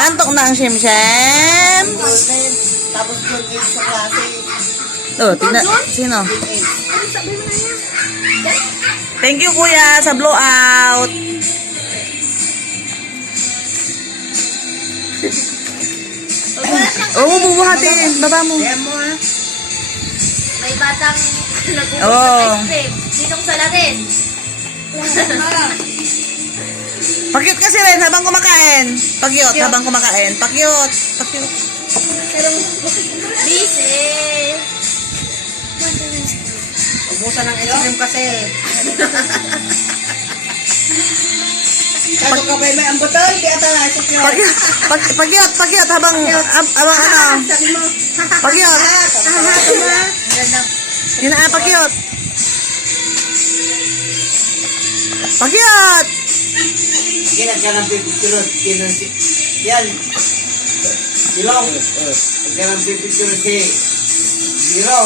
Antok na ang Shemshem. Tapos yun, sa klase. Oh, sino? Thank you, kuya, sa blowout. Oo, bubuhatin. Baba mo. May batang nag-uusap Oo. ice cream. Sinong salarin? Pakyut kasi rin habang kumakain. Pakyut habang kumakain. Pakyut. Pakyut. Busy. Ubusan ng ice cream kasi. Kaya ka ba may ambutol? Kaya tala, secure. Pakyut habang ano. Sabi mo. Pakyut. Ganda. Yun na, pakyut. Pakyut. Sige, ka ng pipicture. Yan. Bilong. Ka ng pipicture si Zero.